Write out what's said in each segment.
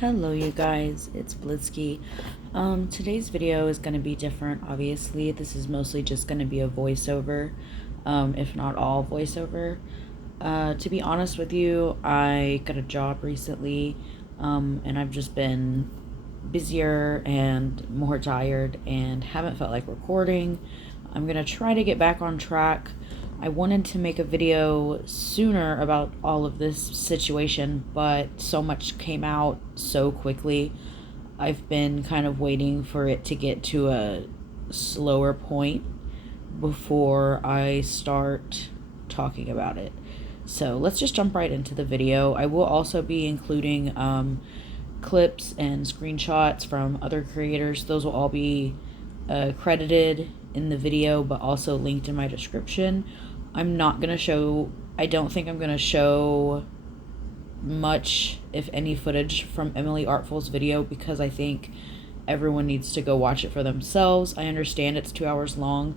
Hello you guys, it's Blitzky. Today's video is going to be different, obviously. This is mostly just going to be a voiceover, if not all voiceover. To be honest with you, I got a job recently, and I've just been busier and more tired and haven't felt like recording. I'm going to try to get back on track. I wanted to make a video sooner about all of this situation, but so much came out so quickly. I've been kind of waiting for it to get to a slower point before I start talking about it. So let's just jump right into the video. I will also be including clips and screenshots from other creators. Those will all be credited in the video, but also linked in my description. I don't think I'm going to show much, if any, footage from Emily Artfuls' video because I think everyone needs to go watch it for themselves. I understand it's 2 hours long.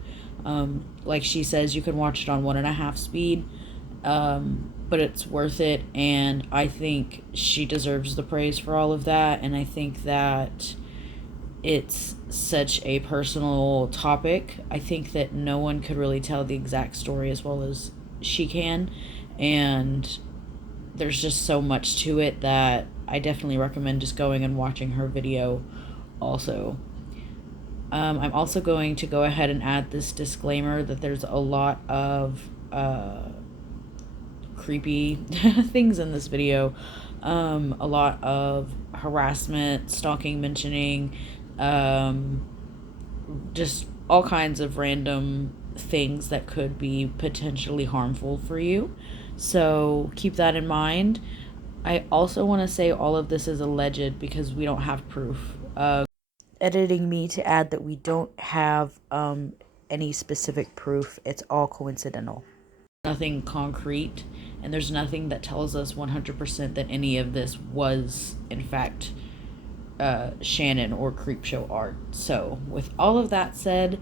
Like she says, you can watch it on 1.5 speed, but it's worth it, and I think she deserves the praise for all of that, and I think that it's such a personal topic. I think that no one could really tell the exact story as well as she can, and there's just so much to it that I definitely recommend just going and watching her video also. I'm also going to go ahead and add this disclaimer that there's a lot of creepy things in this video. A lot of harassment, stalking, mentioning, just all kinds of random things that could be potentially harmful for you. So keep that in mind. I also want to say all of this is alleged because we don't have proof. Editing me to add that we don't have any specific proof. It's all coincidental. Nothing concrete, and there's nothing that tells us 100% that any of this was, in fact, Shannon or CreepshowArt. So with all of that said,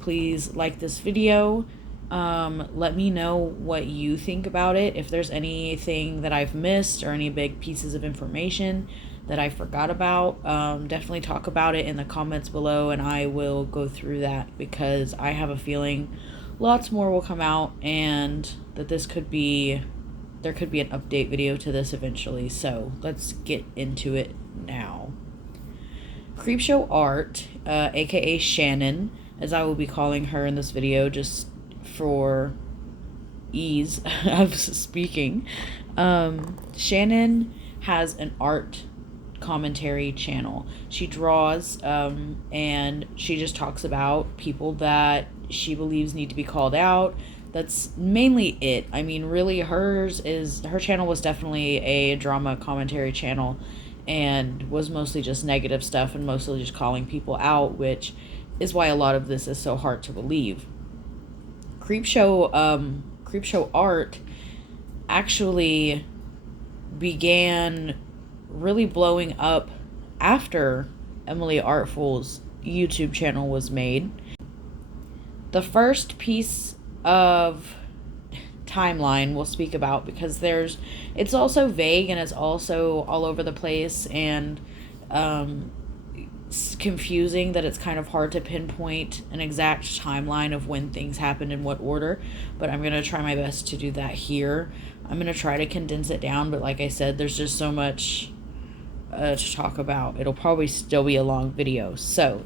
please like this video. Let me know what you think about it. If there's anything that I've missed or any big pieces of information that I forgot about, definitely talk about it in the comments below, and I will go through that because I have a feeling lots more will come out, and that there could be an update video to this eventually. So let's get into it now. CreepshowArt, aka Shannon, as I will be calling her in this video just for ease of speaking. Shannon has an art commentary channel. She draws, and she just talks about people that she believes need to be called out. That's mainly it. I mean, really, her channel was definitely a drama commentary channel and was mostly just negative stuff and mostly just calling people out, which is why a lot of this is so hard to believe. CreepshowArt actually began really blowing up after Emily Artfuls' YouTube channel was made. The first piece of timeline we'll speak about because it's also vague and it's also all over the place, and it's confusing that it's kind of hard to pinpoint an exact timeline of when things happened in what order, but I'm going to try my best to do that here. I'm going to try to condense it down, but like I said, there's just so much to talk about. It'll probably still be a long video. So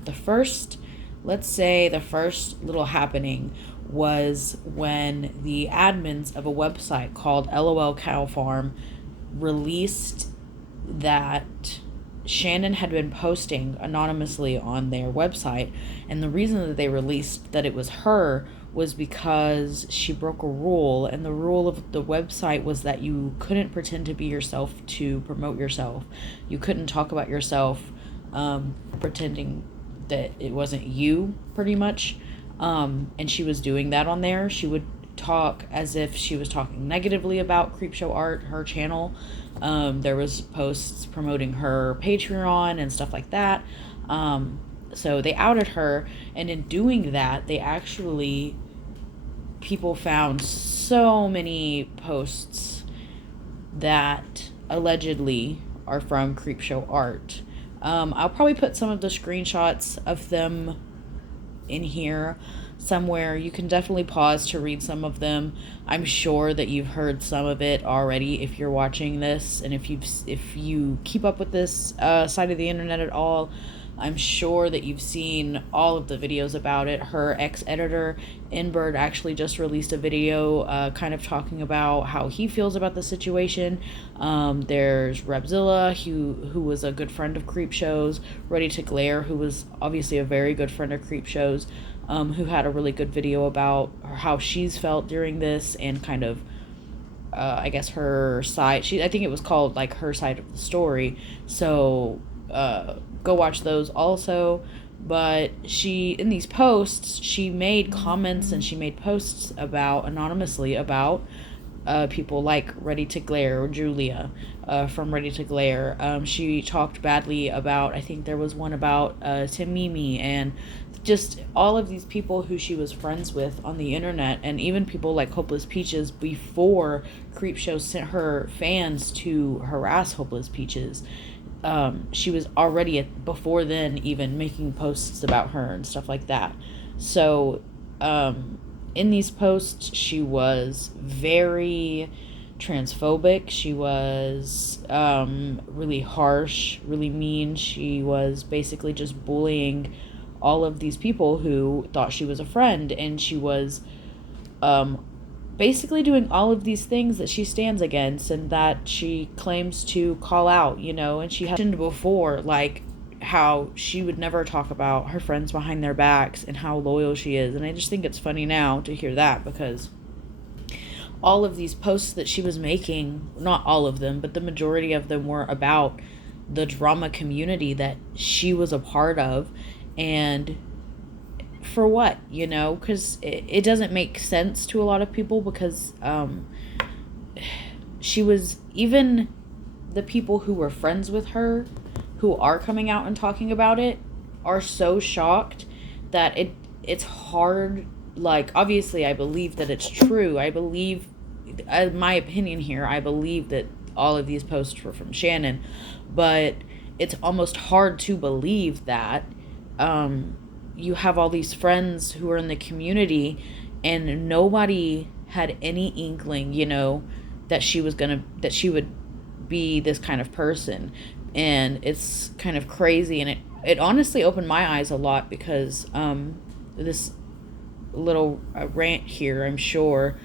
let's say the first little happening was when the admins of a website called lolcowfarm released that Shannon had been posting anonymously on their website, and the reason that they released that it was her was because she broke a rule, and the rule of the website was that you couldn't pretend to be yourself to promote yourself. You couldn't talk about yourself pretending that it wasn't you, pretty much. And she was doing that on there. She would talk as if she was talking negatively about CreepshowArt, her channel. There was posts promoting her Patreon and stuff like that. So they outed her, and in doing that, people found so many posts that allegedly are from CreepshowArt. I'll probably put some of the screenshots of them in here somewhere. You can definitely pause to read some of them. I'm sure that you've heard some of it already if you're watching this, and if you keep up with this side of the internet at all, I'm sure that you've seen all of the videos about it. Her ex-editor, Inbird, actually just released a video kind of talking about how he feels about the situation. There's Repzillas, who was a good friend of Creepshows, Ready to Glare, who was obviously a very good friend of Creepshows, who had a really good video about how she's felt during this and kind of I guess her side. I think it was called like her side of the story. So go watch those also. But in these posts, she made comments and she made posts about anonymously about people like Ready to Glare or Julia from Ready to Glare. She talked badly about, I think there was one about Timimi, and just all of these people who she was friends with on the internet, and even people like Hopeless Peaches before Creepshow sent her fans to harass Hopeless Peaches. She was already before then even making posts about her and stuff like that. So in these posts, she was very transphobic. She was really harsh, really mean. She was basically just bullying all of these people who thought she was a friend, and she was basically doing all of these things that she stands against and that she claims to call out, and she had mentioned before, like, how she would never talk about her friends behind their backs and how loyal she is. And I just think it's funny now to hear that, because all of these posts that she was making, not all of them, but the majority of them were about the drama community that she was a part of. And for what, because it doesn't make sense to a lot of people, because she was, even the people who were friends with her who are coming out and talking about it are so shocked that it's hard. Like, obviously I believe that it's true. I believe, my opinion here, I believe that all of these posts were from Shannon, but it's almost hard to believe that you have all these friends who are in the community and nobody had any inkling, that she would be this kind of person. And it's kind of crazy, and it honestly opened my eyes a lot, because this little rant here, I'm sure,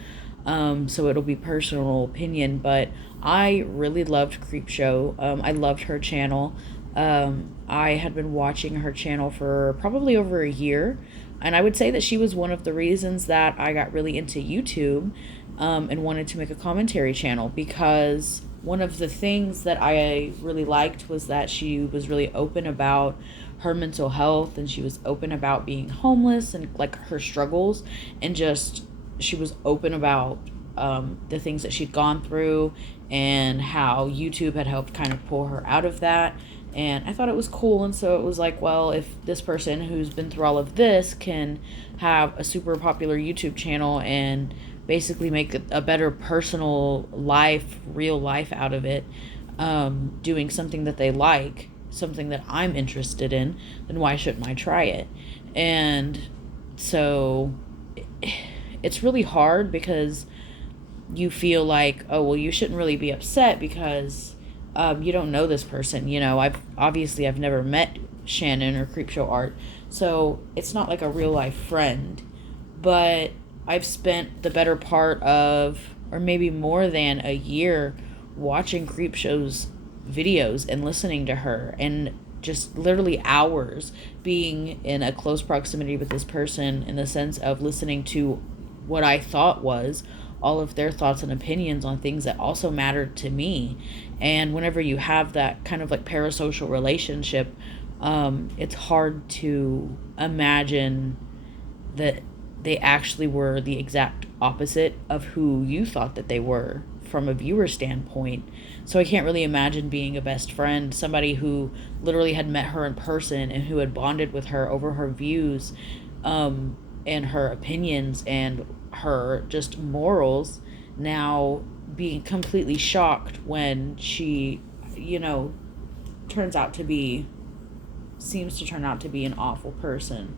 so it'll be personal opinion, but I really loved Creepshow. I loved her channel. I had been watching her channel for probably over a year, and I would say that she was one of the reasons that I got really into YouTube and wanted to make a commentary channel, because one of the things that I really liked was that she was really open about her mental health, and she was open about being homeless and like her struggles, and just she was open about the things that she'd gone through and how YouTube had helped kind of pull her out of that. And I thought it was cool, and so it was like, well, if this person who's been through all of this can have a super popular YouTube channel and basically make a better personal life, real life out of it, doing something that they like, something that I'm interested in, then why shouldn't I try it? And so it's really hard, because you feel like, oh, well, you shouldn't really be upset because you don't know this person. I've never met Shannon or CreepshowArt, so it's not like a real life friend. But I've spent the better part of, or maybe more than a year, watching Creepshow's videos and listening to her, and just literally hours being in a close proximity with this person, in the sense of listening to what I thought was all of their thoughts and opinions on things that also mattered to me. And whenever you have that kind of like parasocial relationship, it's hard to imagine that they actually were the exact opposite of who you thought that they were from a viewer standpoint. So I can't really imagine being a best friend, somebody who literally had met her in person and who had bonded with her over her views, and her opinions and her just morals, now being completely shocked when she you know, seems to turn out to be an awful person.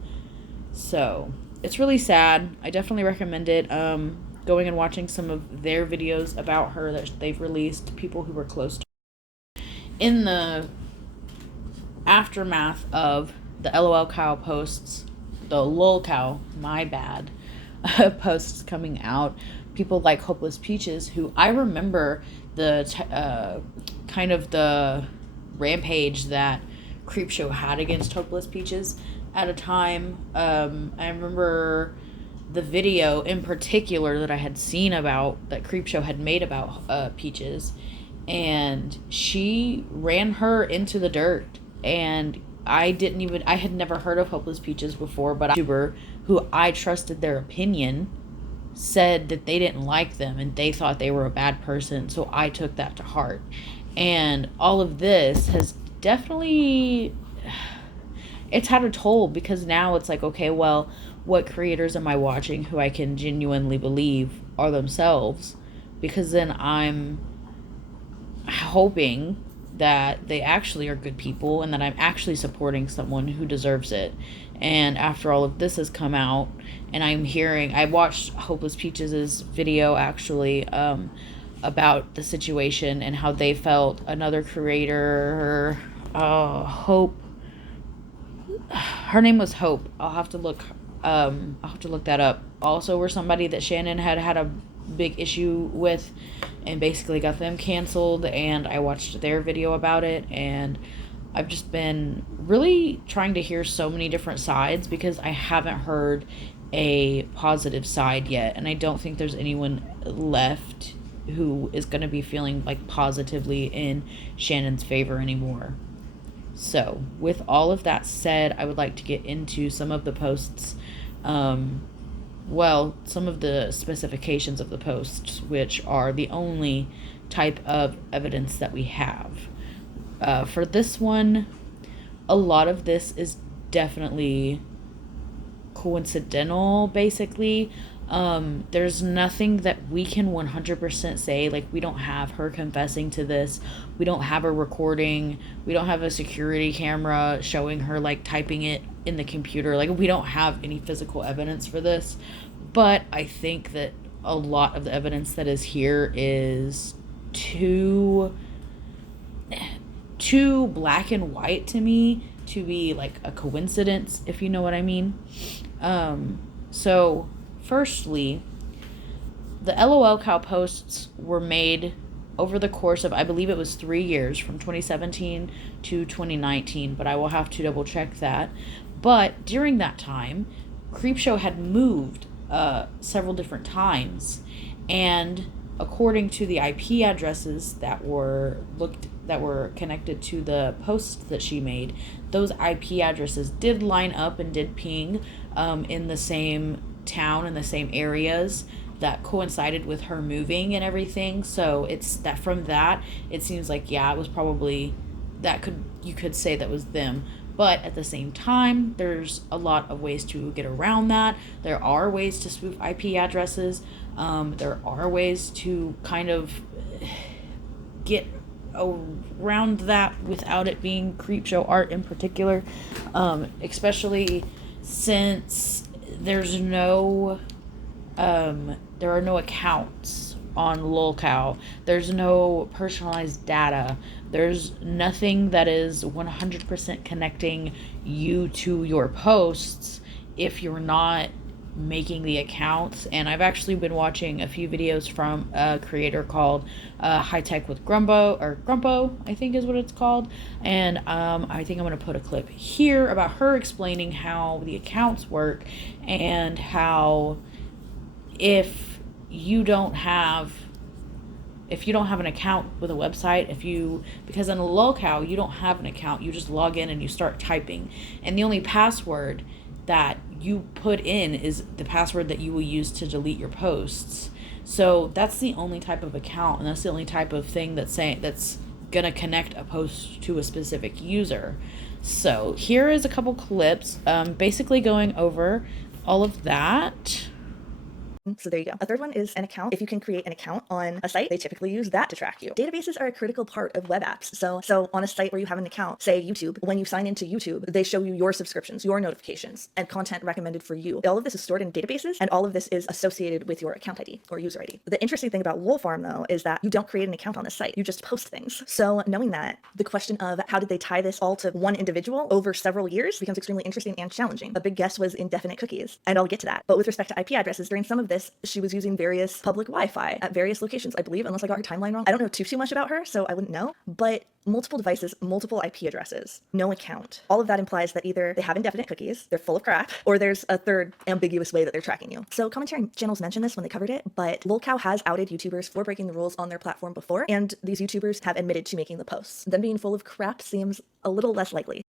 So it's really sad. I definitely recommend it. Going and watching some of their videos about her that they've released, people who were close to her, in the aftermath of the lolcow posts, the lolcow, my bad, posts coming out. People like Hopeless Peaches, who I remember the kind of the rampage that Creepshow had against Hopeless Peaches at a time. I remember the video in particular that I had seen about, that Creepshow had made about Peaches, and she ran her into the dirt. And I had never heard of Hopeless Peaches before, but a YouTuber who I trusted their opinion said that they didn't like them and they thought they were a bad person, so I took that to heart. And all of this has definitely, it's had a toll, because now it's like, okay, well, what creators am I watching who I can genuinely believe are themselves? Because then I'm hoping that they actually are good people and that I'm actually supporting someone who deserves it. And after all of this has come out, and I watched Hopeless Peaches' video actually, about the situation and how they felt. Another creator, Hope, her name was Hope. I'll have to look that up. Also, were somebody that Shannon had a big issue with and basically got them canceled, and I watched their video about it, and I've just been really trying to hear so many different sides, because I haven't heard a positive side yet, and I don't think there's anyone left who is going to be feeling like positively in Shannon's favor anymore. So with all of that said, I would like to get into some of the posts, some of the specifications of the posts, which are the only type of evidence that we have. For this one, a lot of this is definitely coincidental, basically. There's nothing that we can 100% say. Like, we don't have her confessing to this. We don't have a recording. We don't have a security camera showing her, like, typing it in the computer. Like, we don't have any physical evidence for this. But I think that a lot of the evidence that is here is too black and white to me to be like a coincidence, if you know what I mean. So firstly, the lolcow posts were made over the course of, I believe it was 3 years, from 2017 to 2019, but I will have to double check that. But during that time, Creepshow had moved several different times, and according to the IP addresses that were connected to the posts that she made, those IP addresses did line up and did ping in the same town, in the same areas that coincided with her moving and everything. So it's that, from that, it seems like, yeah, it was probably, you could say that was them. But at the same time, there's a lot of ways to get around that. There are ways to spoof IP addresses. There are ways to kind of get around that without it being CreepshowArt in particular, especially since there are no accounts on lolcow. There's no personalized data. There's nothing that is 100% connecting you to your posts if you're not making the accounts. And I've actually been watching a few videos from a creator called High Tech with Grumpo, I think is what it's called. And I think I'm going to put a clip here about her explaining how the accounts work, and how if you don't have an account with a website, because in a lolcow, you don't have an account, you just log in and you start typing, and the only password that you put in is the password that you will use to delete your posts. So that's the only type of account, and that's the only type of thing that's gonna connect a post to a specific user. So here is a couple clips, basically going over all of that. So there you go. A third one is an account. If you can create an account on a site, they typically use that to track you. Databases are a critical part of web apps. So on a site where you have an account, say YouTube, when you sign into YouTube, they show you your subscriptions, your notifications, and content recommended for you. All of this is stored in databases, and all of this is associated with your account ID or user ID. The interesting thing about lolcowfarm, though, is that you don't create an account on the site. You just post things. So knowing that, the question of how did they tie this all to one individual over several years becomes extremely interesting and challenging. A big guess was indefinite cookies, and I'll get to that. But with respect to IP addresses, during some of this, she was using various public Wi-Fi at various locations, I believe, unless I got her timeline wrong. I don't know too much about her, so I wouldn't know. But multiple devices, multiple IP addresses, no account. All of that implies that either they have indefinite cookies, they're full of crap, or there's a third ambiguous way that they're tracking you. So commentary channels mentioned this when they covered it, but lolcow has outed YouTubers for breaking the rules on their platform before, and these YouTubers have admitted to making the posts. Them being full of crap seems a little less likely.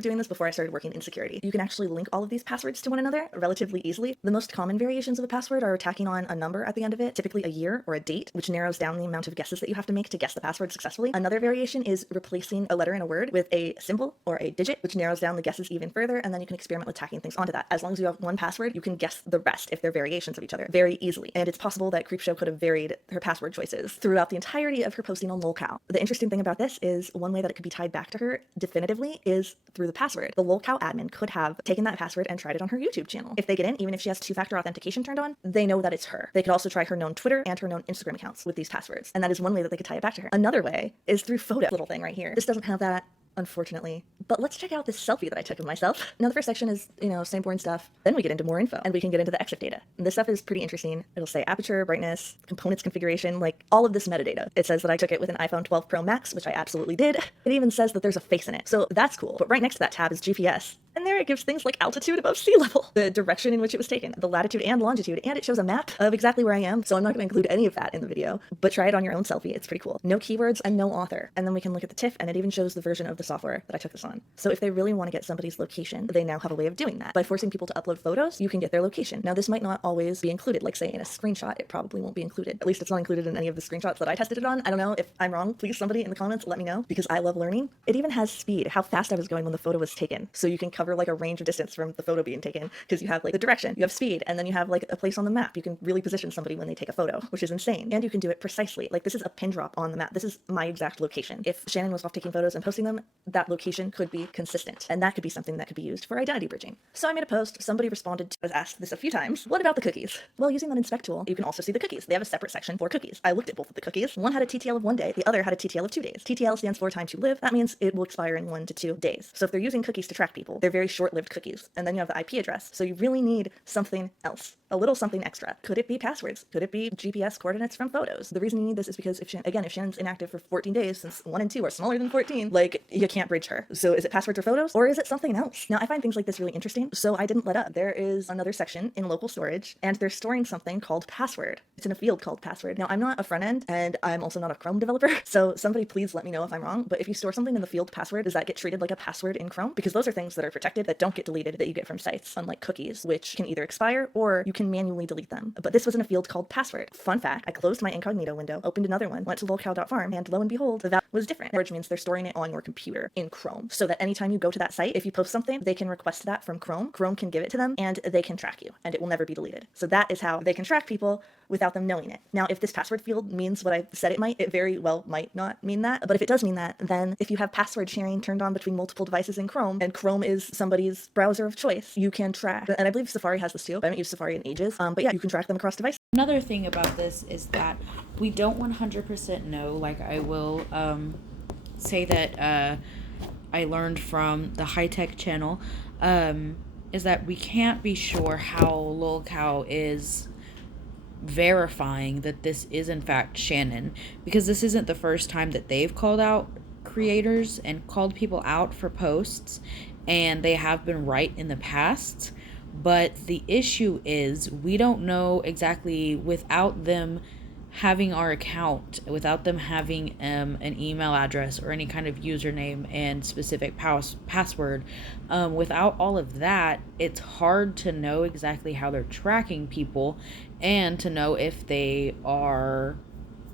Doing this before I started working in security. You can actually link all of these passwords to one another relatively easily. The most common variations of a password are tacking on a number at the end of it, typically a year or a date, which narrows down the amount of guesses that you have to make to guess the password successfully. Another variation is replacing a letter in a word with a symbol or a digit, which narrows down the guesses even further, and then you can experiment with tacking things onto that. As long as you have one password, you can guess the rest if they're variations of each other very easily. And it's possible that Creepshow could have varied her password choices throughout the entirety of her posting on lolcow. The interesting thing about this is one way that it could be tied back to her definitively is through the password. The lolcow admin could have taken that password and tried it on her YouTube channel. If they get in, even if she has two-factor authentication turned on, they know that it's her. They could also try her known Twitter and her known Instagram accounts with these passwords. And that is one way that they could tie it back to her. Another way is through photo. Little thing right here. This doesn't have that, unfortunately. But let's check out this selfie that I took of myself. Now the first section is, same boring stuff. Then we get into more info and we can get into the EXIF data. And this stuff is pretty interesting. It'll say aperture, brightness, components configuration, like all of this metadata. It says that I took it with an iPhone 12 Pro Max, which I absolutely did. It even says that there's a face in it. So that's cool. But right next to that tab is GPS. And there it gives things like altitude above sea level, the direction in which it was taken, the latitude and longitude, and it shows a map of exactly where I am. So I'm not going to include any of that in the video, but try it on your own selfie. It's pretty cool. No keywords and no author. And then we can look at the TIFF, and it even shows the version of the software that I took this on. So if they really want to get somebody's location, they now have a way of doing that. By forcing people to upload photos, you can get their location. Now this might not always be included, like say in a screenshot, it probably won't be included. At least it's not included in any of the screenshots that I tested it on. I don't know if I'm wrong. Please somebody in the comments let me know, because I love learning. It even has speed, how fast I was going when the photo was taken. So you can cover like a range of distance from the photo being taken, because you have like the direction, you have speed, and then you have like a place on the map. You can really position somebody when they take a photo, which is insane. And you can do it precisely. Like this is a pin drop on the map. This is my exact location. If Shannon was off taking photos and posting them, that location could be consistent. And that could be something that could be used for identity bridging. So I made a post, somebody responded to, was asked this a few times. What about the cookies? Well, using that inspect tool, you can also see the cookies. They have a separate section for cookies. I looked at both of the cookies. One had a TTL of 1 day, the other had a TTL of 2 days. TTL stands for time to live. That means it will expire in 1 to 2 days. So if they're using cookies to track people, they're very short-lived cookies. And then you have the IP address. So you really need something else, a little something extra. Could it be passwords? Could it be GPS coordinates from photos? The reason you need this is because if Shannon's inactive for 14 days, since 1 and 2 are smaller than 14, like you can't bridge her. So is it passwords or photos, or is it something else? Now I find things like this really interesting, so I didn't let up. There is another section in local storage, and they're storing something called password. It's in a field called password. Now I'm not a front end, and I'm also not a Chrome developer, so somebody please let me know if I'm wrong, but if you store something in the field password, does that get treated like a password in Chrome? Because those are things that are protected, that don't get deleted, that you get from sites, unlike cookies, which can either expire or you can manually delete them. But this was in a field called password. Fun fact, I closed my incognito window, opened another one, went to lolcow.farm, and lo and behold, that was different, which means they're storing it on your computer in Chrome, so that anytime you go to that site, if you post something, they can request that from Chrome. Chrome can give it to them, and they can track you, and it will never be deleted. So that is how they can track people without them knowing it. Now, if this password field means what I said it might, it very well might not mean that. But if it does mean that, then if you have password sharing turned on between multiple devices in Chrome, and Chrome is somebody's browser of choice, you can track. And I believe Safari has this too. I haven't used Safari in ages. But yeah, you can track them across devices. Another thing about this is that we don't 100% know, like I will say that I learned from the high-tech channel, is that we can't be sure how lolcow is verifying that this is in fact Shannon, because this isn't the first time that they've called out creators and called people out for posts, and they have been right in the past. But the issue is we don't know exactly, without them having our account, without them having an email address or any kind of username and specific password, without all of that, it's hard to know exactly how they're tracking people and to know if they are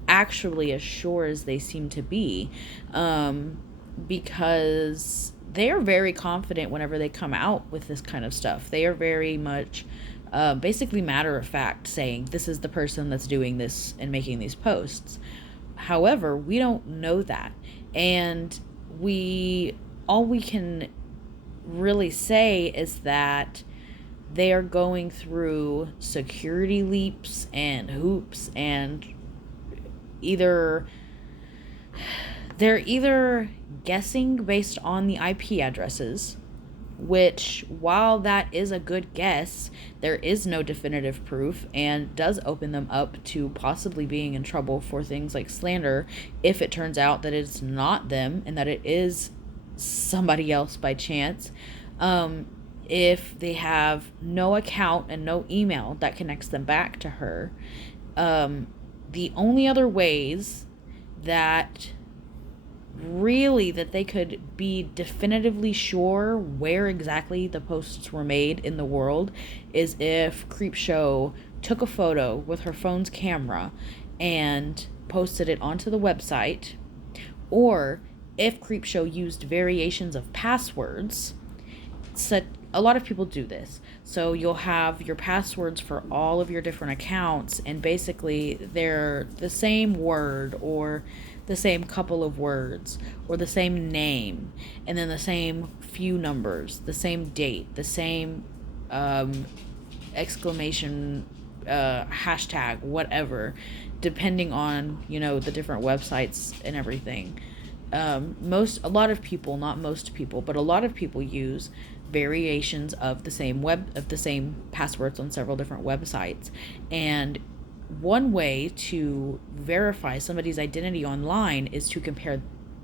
actually as sure as they seem to be, because they are very confident whenever they come out with this kind of stuff. They are very much basically matter of fact saying this is the person that's doing this and making these posts. However, we don't know that. And all we can really say is that they are going through security leaps and hoops, and they're either guessing based on the IP addresses, which, while that is a good guess, there is no definitive proof and does open them up to possibly being in trouble for things like slander if it turns out that it's not them and that it is somebody else by chance. If they have no account and no email that connects them back to her, the only other ways that they could be definitively sure where exactly the posts were made in the world is if Creepshow took a photo with her phone's camera and posted it onto the website, or if Creepshow used variations of passwords. A lot of people do this. So you'll have your passwords for all of your different accounts, and basically they're the same word or the same couple of words or the same name, and then the same few numbers, the same date, the same exclamation hashtag, whatever, depending on, the different websites and everything. A lot of people, not most people, but a lot of people use variations of the same passwords on several different websites. And one way to verify somebody's identity online is to compare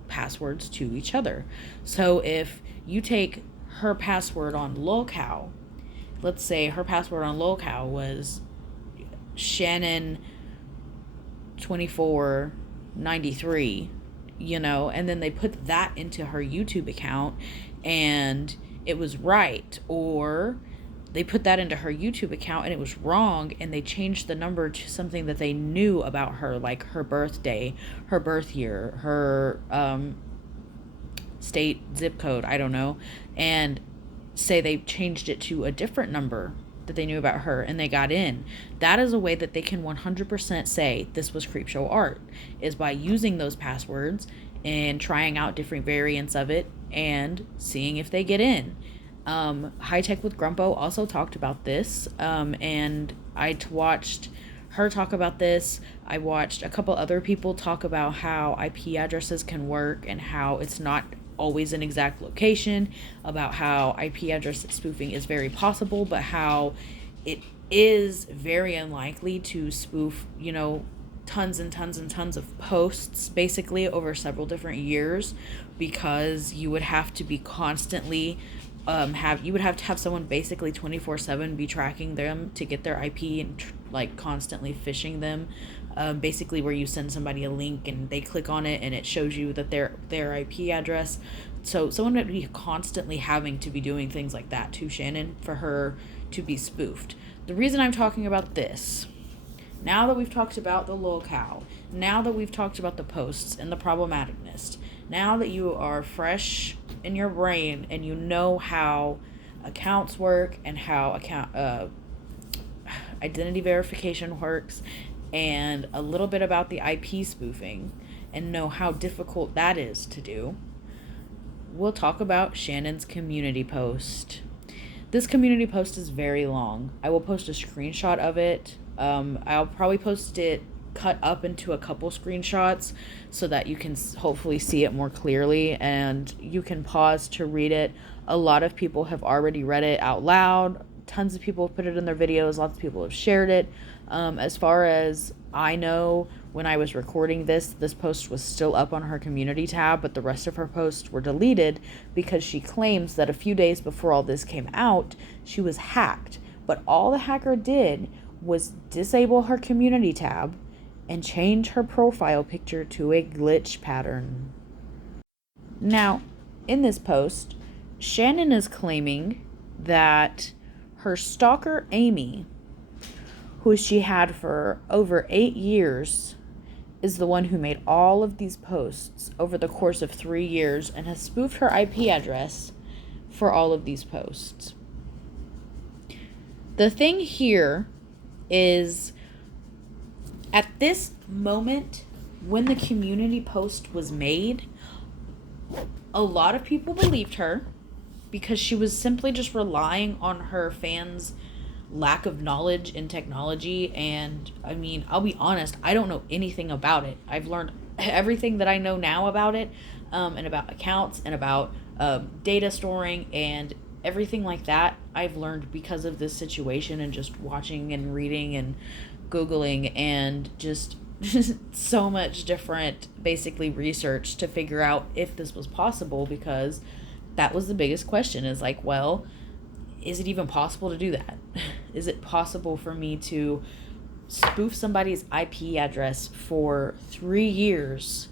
passwords to each other. So if you take her password on lolcow, let's say her password on lolcow was Shannon 2493, and then they put that into her YouTube account and it was right, or they put that into her YouTube account and it was wrong, and they changed the number to something that they knew about her, like her birthday, her birth year, her state zip code, I don't know, and say they changed it to a different number that they knew about her and they got in. That is a way that they can 100% say this was CreepshowArt, is by using those passwords and trying out different variants of it and seeing if they get in. High Tech with Grumpo also talked about this, and I watched her talk about this. I watched a couple other people talk about how IP addresses can work and how it's not always an exact location, about how IP address spoofing is very possible, but how it is very unlikely to spoof, tons and tons and tons of posts basically over several different years, because you would have to be constantly you would have to have someone basically 24/7 be tracking them to get their IP and constantly phishing them, basically where you send somebody a link and they click on it and it shows you that their IP address. So someone would be constantly having to be doing things like that to Shannon for her to be spoofed. The reason I'm talking about this, now that we've talked about the lolcow, now that we've talked about the posts and the problematicness, now that you are fresh in your brain and you know how accounts work and how identity verification works, and a little bit about the IP spoofing, and know how difficult that is to do, we'll talk about Shannon's community post. This community post is very long. I will post a screenshot of it. I'll probably post it cut up into a couple screenshots so that you can hopefully see it more clearly and you can pause to read it. A lot of people have already read it out loud. Tons of people have put it in their videos. Lots of people have shared it. As far as I know, when I was recording this post was still up on her community tab, but the rest of her posts were deleted because she claims that a few days before all this came out, she was hacked. But all the hacker did was disable her community tab and change her profile picture to a glitch pattern. Now, in this post, Shannon is claiming that her stalker, Amy, who she had for over 8 years, is the one who made all of these posts over the course of 3 years and has spoofed her IP address for all of these posts. The thing here is, at this moment, when the community post was made, a lot of people believed her because she was simply just relying on her fans' lack of knowledge in technology. And I mean, I'll be honest, I don't know anything about it. I've learned everything that I know now about it, and about accounts and about data storing and everything like that. I've learned because of this situation and just watching and reading and Googling and just so much different, basically, research to figure out if this was possible, because that was the biggest question, is like, well, is it even possible to do that? Is it possible for me to spoof somebody's IP address for 3 years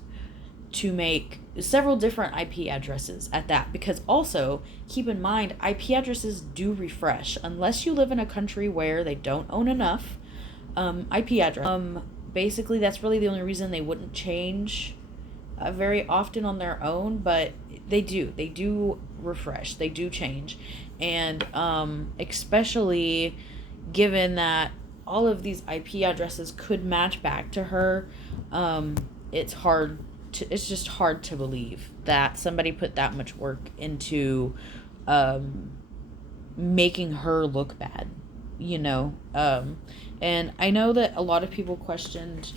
to make several different IP addresses at that? Because also, keep in mind, IP addresses do refresh unless you live in a country where they don't own enough IP address. Basically, that's really the only reason they wouldn't change very often on their own, but they do refresh, they do change. And especially given that all of these IP addresses could match back to her, it's just hard to believe that somebody put that much work into making her look bad, you know. And I know that a lot of people questioned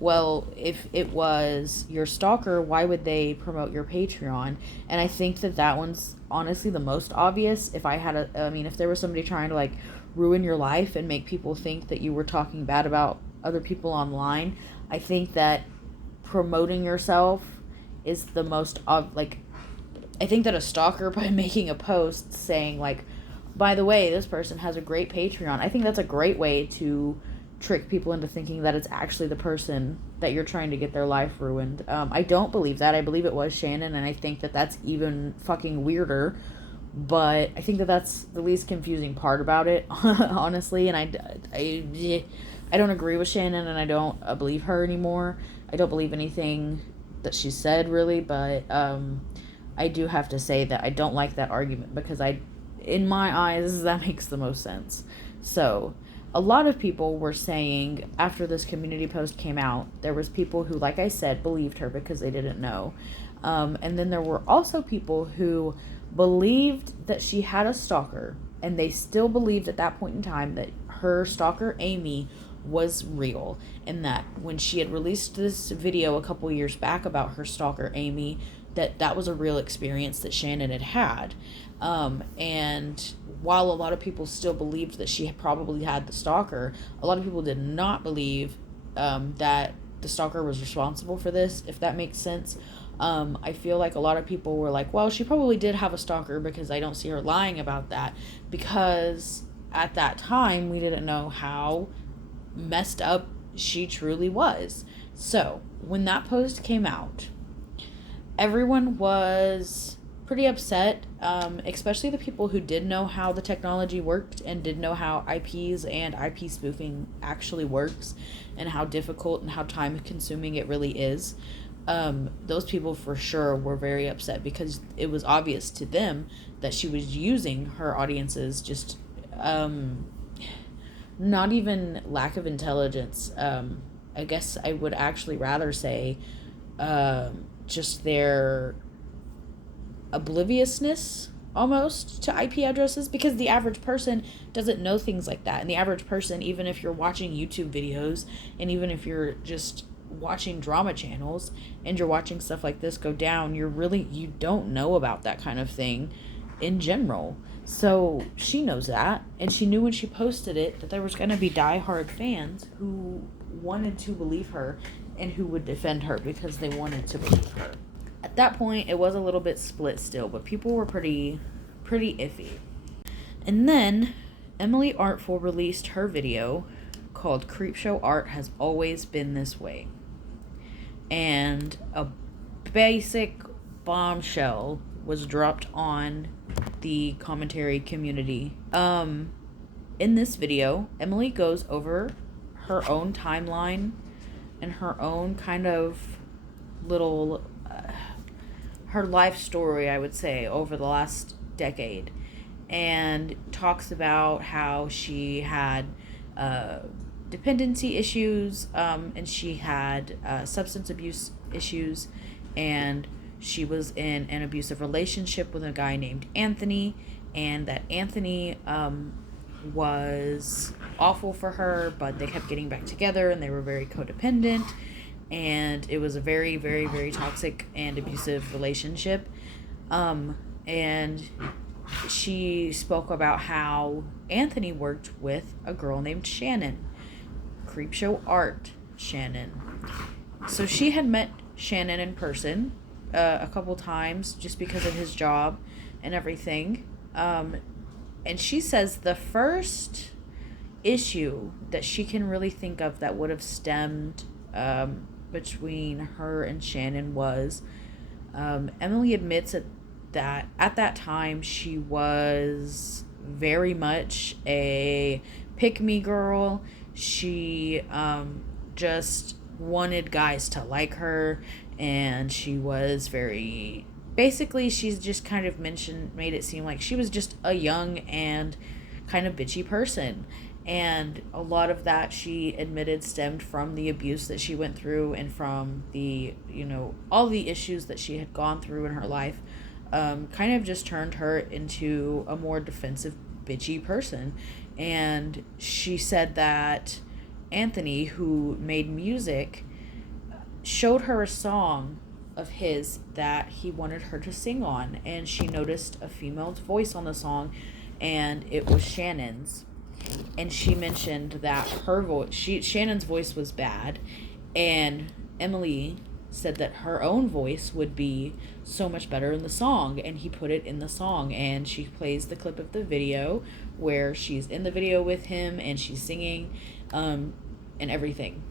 well, if it was your stalker, why would they promote your Patreon? And I think that one's honestly the most obvious. If there was somebody trying to, like, ruin your life and make people think that you were talking bad about other people online, I think that promoting yourself is the most I think that a stalker, by making a post saying, like, by the way, this person has a great Patreon, I think that's a great way to trick people into thinking that it's actually the person that you're trying to get their life ruined. I don't believe that. I believe it was Shannon, and I think that that's even fucking weirder. But I think that that's the least confusing part about it, honestly. And I don't agree with Shannon, and I don't believe her anymore. I don't believe anything that she said, really. But I do have to say that I don't like that argument, because in my eyes, that makes the most sense. So, a lot of people were saying, after this community post came out, there was people who, like I said, believed her because they didn't know. And then there were also people who believed that she had a stalker, and they still believed at that point in time that her stalker, Amy, was real, and that when she had released this video a couple years back about her stalker, Amy, that was a real experience that Shannon had had. And while a lot of people still believed that she had probably had the stalker, a lot of people did not believe that the stalker was responsible for this, if that makes sense. I feel like a lot of people were like, well, she probably did have a stalker, because I don't see her lying about that, because at that time we didn't know how messed up she truly was. So when that post came out, everyone was pretty upset, especially the people who did know how the technology worked and did know how IPs and IP spoofing actually works, and how difficult and how time consuming it really is. Those people for sure were very upset, because it was obvious to them that she was using her audience's just not even lack of intelligence. I guess I would actually rather say just their obliviousness almost to IP addresses, because the average person doesn't know things like that. And the average person, even if you're watching YouTube videos, and even if you're just watching drama channels and you're watching stuff like this go down, you don't know about that kind of thing in general. So she knows that, and she knew when she posted it that there was going to be diehard fans who wanted to believe her and who would defend her because they wanted to believe her. At that point, it was a little bit split still, but people were pretty iffy. And then Emily Artful released her video called CreepshowArt Has Always Been This Way. And a basic bombshell was dropped on the commentary community. In this video, Emily goes over her own timeline and her own kind of little her life story, I would say, over the last decade. and talks about how she had dependency issues, and she had substance abuse issues, and she was in an abusive relationship with a guy named Anthony, and that Anthony was awful for her, but they kept getting back together and they were very codependent, and it was a very, very, very toxic and abusive relationship. And she spoke about how Anthony worked with a girl named Shannon, CreepshowArt Shannon. So she had met Shannon in person a couple times just because of his job and everything. And she says the first issue that she can really think of that would have stemmed between her and Shannon was Emily admits that at that time she was very much a pick-me girl. She just wanted guys to like her, and she was very, basically she's just kind of made it seem like she was just a young and kind of bitchy person. And a lot of that, she admitted, stemmed from the abuse that she went through and from the, all the issues that she had gone through in her life. Kind of just turned her into a more defensive, bitchy person. And she said that Anthony, who made music, showed her a song of his that he wanted her to sing on, and she noticed a female's voice on the song, and it was Shannon's. And she mentioned that Shannon's voice was bad, and Emily said that her own voice would be so much better in the song, and he put it in the song. And she plays the clip of the video where she's in the video with him and she's singing and everything.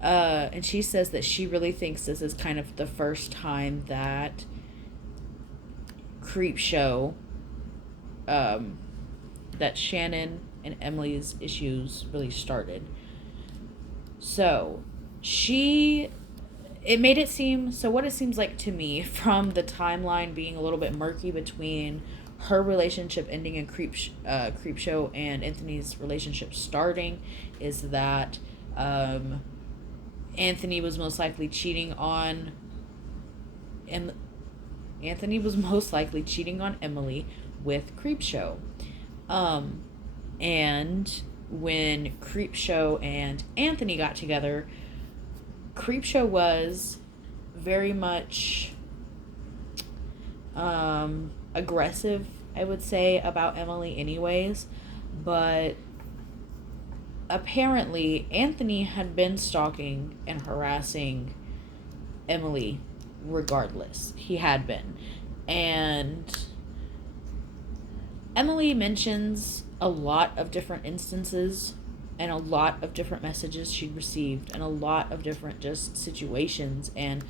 And she says that she really thinks this is kind of the first time that Creepshow, that Shannon and Emily's issues really started. So it made it seem, so what it seems like to me from the timeline being a little bit murky between her relationship ending in Creepshow and Anthony's relationship starting, is that Anthony was most likely cheating on Emily with Creepshow. And when Creepshow and Anthony got together, Creepshow was very much aggressive, I would say, about Emily anyways, but apparently Anthony had been stalking and harassing Emily regardless. He had been. And Emily mentions a lot of different instances and a lot of different messages she'd received and a lot of different just situations, and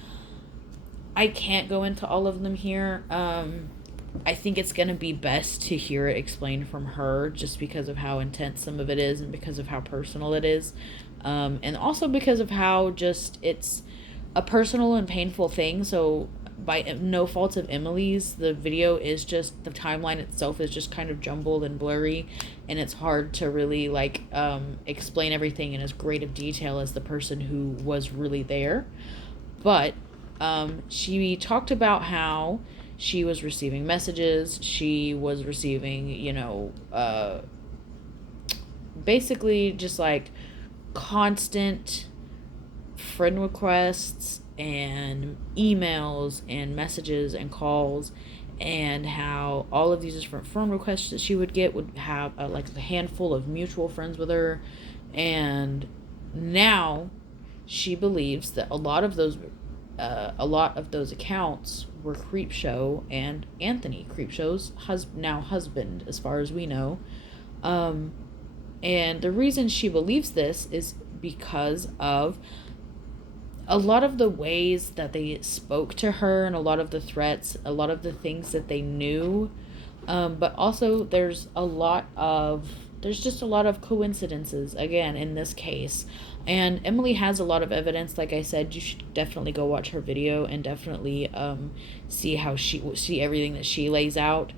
I can't go into all of them here. I think it's going to be best to hear it explained from her, just because of how intense some of it is and because of how personal it is, and also because of how just it's a personal and painful thing. So by no fault of Emily's, the video is just, the timeline itself is just kind of jumbled and blurry, and it's hard to really explain everything in as great of detail as the person who was really there. But she talked about how she was receiving messages, she was receiving, basically just constant friend requests and emails and messages and calls, and how all of these different friend requests that she would get would have a handful of mutual friends with her. And now she believes that a lot of those accounts were Creepshow and Anthony, Creepshow's now husband, as far as we know. And the reason she believes this is because of a lot of the ways that they spoke to her, and a lot of the threats, a lot of the things that they knew. But also there's just a lot of coincidences, again, in this case. And Emily has a lot of evidence. Like I said, you should definitely go watch her video and definitely see everything that she lays out.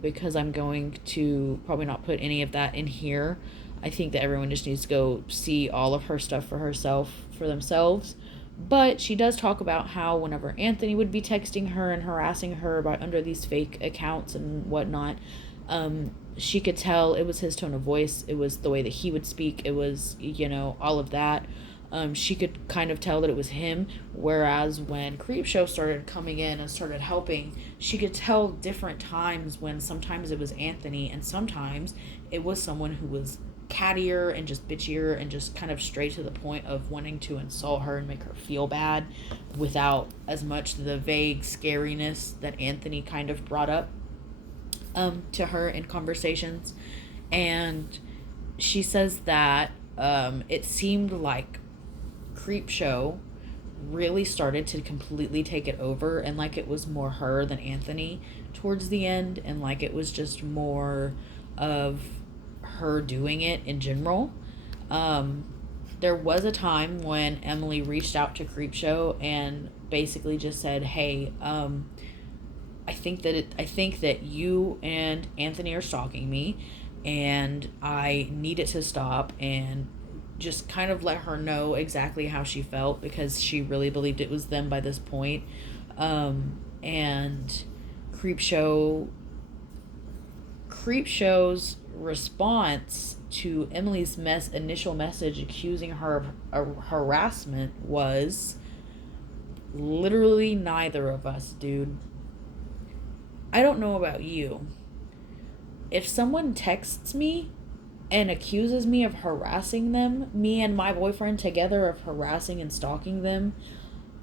because I'm going to probably not put any of that in here. I think that everyone just needs to go see all of her stuff for themselves. But she does talk about how whenever Anthony would be texting her and harassing her by under these fake accounts and whatnot, she could tell it was his tone of voice, it was the way that he would speak, it was, all of that. She could kind of tell that it was him. Whereas when Creepshow started coming in and started helping, she could tell different times when sometimes it was Anthony and sometimes it was someone who was cattier and just bitchier and just kind of straight to the point of wanting to insult her and make her feel bad without as much the vague scariness that Anthony kind of brought up to her in conversations. And she says that it seemed like Creepshow really started to completely take it over, and like it was more her than Anthony towards the end, and like it was just more of her doing it in general. There was a time when Emily reached out to Creepshow and basically just said, "Hey, I think that you and Anthony are stalking me, and I need it to stop." And just kind of let her know exactly how she felt because she really believed it was them by this point. And Creepshow Creepshow's response to Emily's initial message accusing her of harassment was literally neither of us, dude. I don't know about you. If someone texts me and accuses me of harassing them, me and my boyfriend together of harassing and stalking them,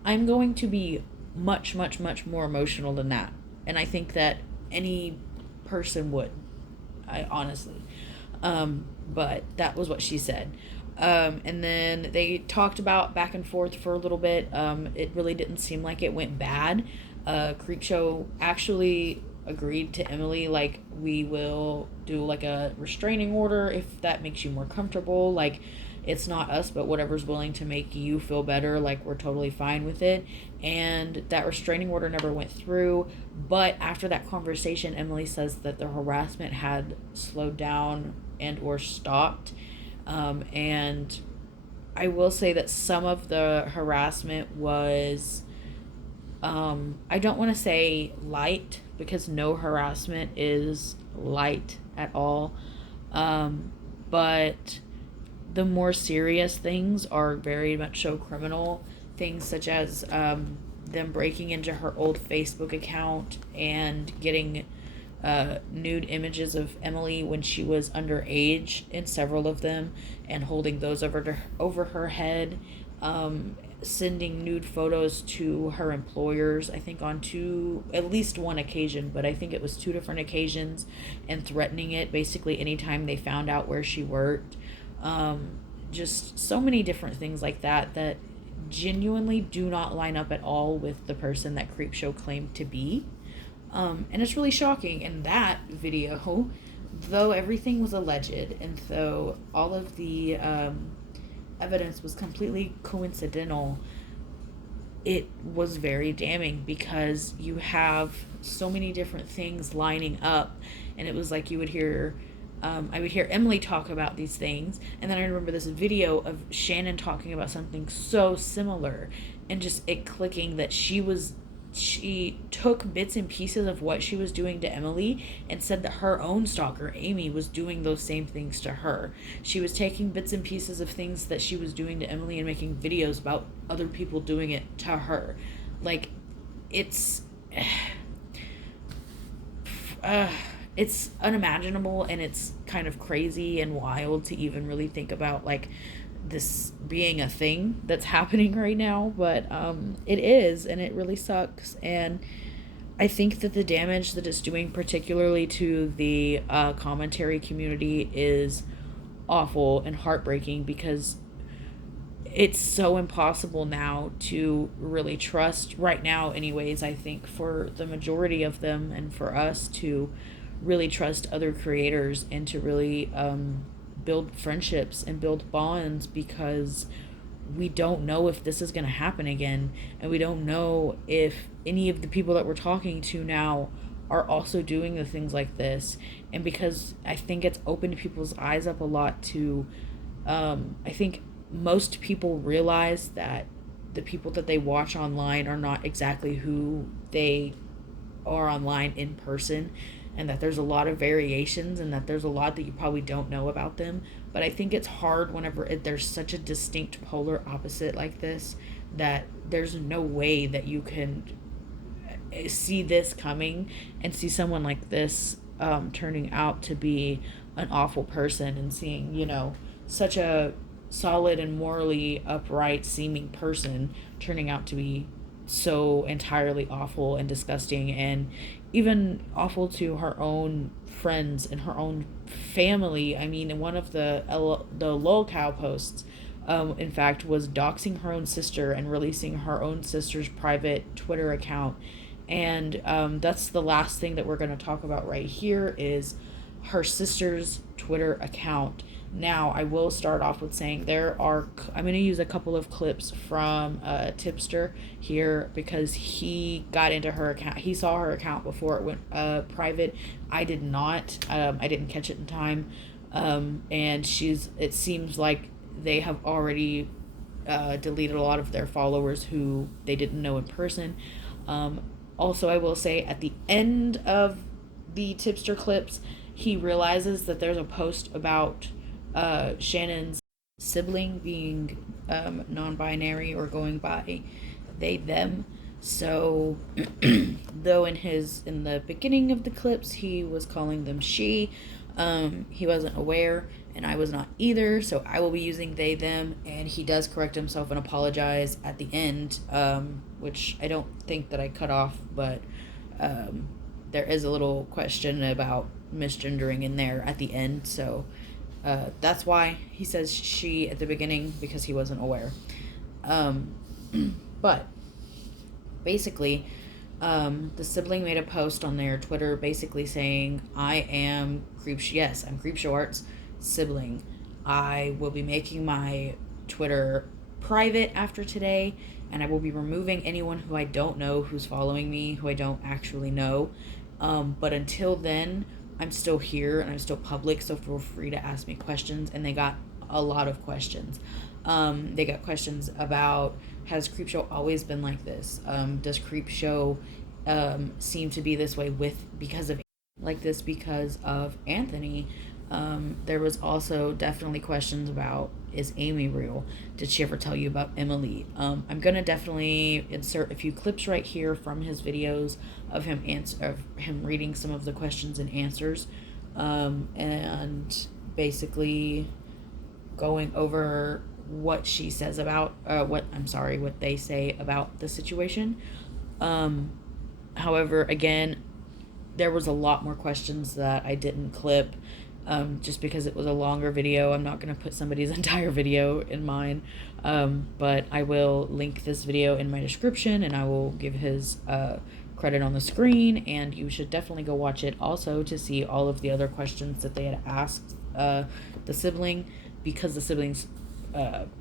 I'm going to be much, much, much more emotional than that. And I think that any person would. I honestly. But that was what she said. And then they talked about back and forth for a little bit. It really didn't seem like it went bad. Creepshow actually agreed to Emily, like, we will do like a restraining order if that makes you more comfortable. Like, it's not us, but whatever's willing to make you feel better, like, we're totally fine with it. And that restraining order never went through. But after that conversation, Emily says that the harassment had slowed down and or stopped. And I will say that some of the harassment was, I don't want to say light because no harassment is light at all. But the more serious things are very much so criminal. Things such as them breaking into her old Facebook account and getting nude images of Emily when she was underage in several of them and holding those over her head. Sending nude photos to her employers, I think on at least one occasion, but I think it was two different occasions, and threatening it basically anytime they found out where she worked. Just so many different things like that that genuinely do not line up at all with the person that Creepshow claimed to be. And it's really shocking. In that video, though everything was alleged and though all of the evidence was completely coincidental, it was very damning because you have so many different things lining up. And it was like you would hear I would hear Emily talk about these things, and then I remember this video of Shannon talking about something so similar, and just it clicking that she took bits and pieces of what she was doing to Emily and said that her own stalker, Amy, was doing those same things to her. She was taking bits and pieces of things that she was doing to Emily and making videos about other people doing it to her. Like, it's it's unimaginable, and it's kind of crazy and wild to even really think about, like, this being a thing that's happening right now. But it is, and it really sucks. And I think that the damage that it's doing, particularly to the commentary community, is awful and heartbreaking because it's so impossible now to really trust right now anyways. I think for the majority of them and for us to really trust other creators and to really build friendships and build bonds, because we don't know if this is going to happen again, and we don't know if any of the people that we're talking to now are also doing the things like this. And because I think it's opened people's eyes up a lot to, I think most people realize that the people that they watch online are not exactly who they are online in person, and that there's a lot of variations, and that there's a lot that you probably don't know about them. But I think it's hard whenever there's such a distinct polar opposite like this, that there's no way that you can see this coming and see someone like this turning out to be an awful person, and seeing, such a solid and morally upright seeming person turning out to be so entirely awful and disgusting, and even awful to her own friends and her own family. I mean, in one of the lolcow posts, in fact, was doxing her own sister and releasing her own sister's private Twitter account. And that's the last thing that we're going to talk about right here, is her sister's Twitter account. Now, I will start off with saying I'm going to use a couple of clips from Tipster here, because he got into her account. He saw her account before it went private. I did not. I didn't catch it in time. And it seems like they have already deleted a lot of their followers who they didn't know in person. Also, I will say, at the end of the Tipster clips, he realizes that there's a post about Shannon's sibling being non-binary, or going by they them. So though in the beginning of the clips he was calling them she, he wasn't aware, and I was not either, so I will be using they them. And he does correct himself and apologize at the end, which I don't think that I cut off, but there is a little question about misgendering in there at the end, so that's why he says she at the beginning, because he wasn't aware. But basically, the sibling made a post on their Twitter basically saying, I'm CreepshowArt's sibling. I will be making my Twitter private after today, and I will be removing anyone who I don't know who's following me, who I don't actually know. But until then, I'm still here and I'm still public, so feel free to ask me questions. And they got a lot of questions. They got questions about, has Creepshow always been like this? Does Creepshow seem to be this way because of Anthony? There was also definitely questions about, is Amy real? Did she ever tell you about Emily? I'm gonna definitely insert a few clips right here from his videos of him reading some of the questions and answers, and basically going over what she says about what they say about the situation. However, again, there was a lot more questions that I didn't clip, just because it was a longer video. I'm not going to put somebody's entire video in mine, but I will link this video in my description, and I will give his credit on the screen, and you should definitely go watch it also to see all of the other questions that they had asked the sibling, because the sibling's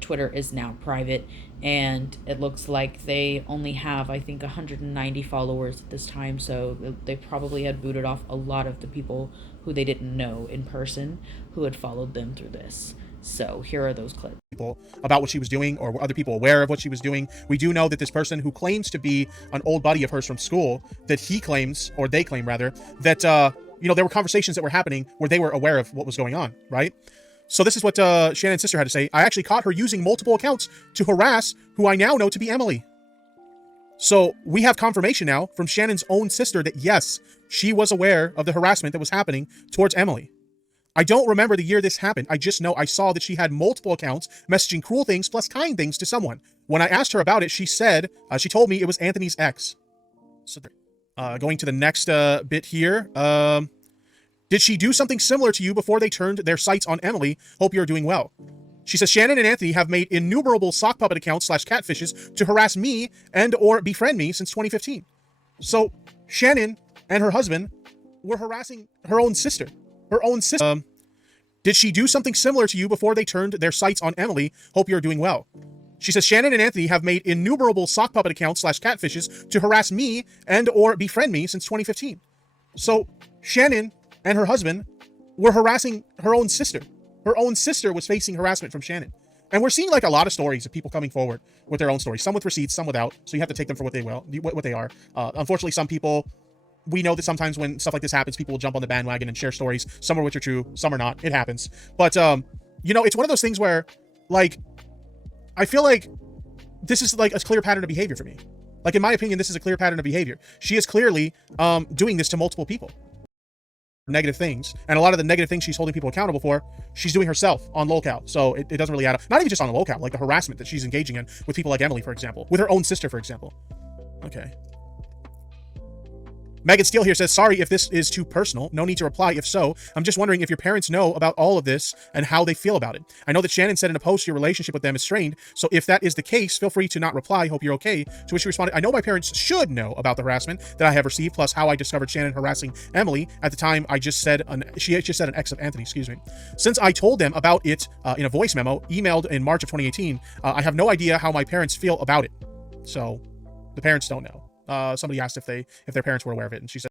Twitter is now private, and it looks like they only have, I think, 190 followers at this time, so they probably had booted off a lot of the people who they didn't know in person who had followed them through this. So here are those clips. People about what she was doing, or were other people aware of what she was doing? We do know that this person who claims to be an old buddy of hers from school, that he claims, or they claim rather, that there were conversations that were happening where they were aware of what was going on, right? So this is what Shannon's sister had to say. I actually caught her using multiple accounts to harass who I now know to be Emily. So we have confirmation now from Shannon's own sister that yes, she was aware of the harassment that was happening towards Emily. I don't remember the year this happened. I just know I saw that she had multiple accounts messaging cruel things plus kind things to someone. When I asked her about it, she said, she told me it was Anthony's ex. So going to the next bit here. Did she do something similar to you before they turned their sights on Emily? Hope you're doing well. She says, Shannon and Anthony have made innumerable sock puppet accounts / catfishes to harass me and or befriend me since 2015. So Shannon and her husband were harassing her own sister. Did she do something similar to you before they turned their sights on Emily? Hope you're doing well. She says, Shannon and Anthony have made innumerable sock puppet accounts / catfishes to harass me and or befriend me since 2015. So Shannon and her husband were harassing her own sister. Her own sister was facing harassment from Shannon. And we're seeing like a lot of stories of people coming forward with their own stories, some with receipts, some without. So you have to take them for what they are. Unfortunately, some people, we know that sometimes when stuff like this happens, people will jump on the bandwagon and share stories, some of which are true, some are not. It happens. But, you know, it's one of those things where, like, I feel like this is like a clear pattern of behavior for me. Like, in my opinion, this is a clear pattern of behavior. She is clearly doing this to multiple people. Negative things, and a lot of the negative things she's holding people accountable for, she's doing herself on lolcow. So it doesn't really add up. Not even just on the lolcow, like the harassment that she's engaging in with people like Emily, for example, with her own sister, for example. Okay. Megan Steele here says, sorry if this is too personal. No need to reply if so. I'm just wondering if your parents know about all of this and how they feel about it. I know that Shannon said in a post your relationship with them is strained, so if that is the case, feel free to not reply. Hope you're okay. To which she responded, I know my parents should know about the harassment that I have received, plus how I discovered Shannon harassing Emily. At the time, she just said an ex of Anthony, excuse me. Since I told them about it in a voice memo, emailed in March of 2018, I have no idea how my parents feel about it. So the parents don't know. Somebody asked if their parents were aware of it, and she said,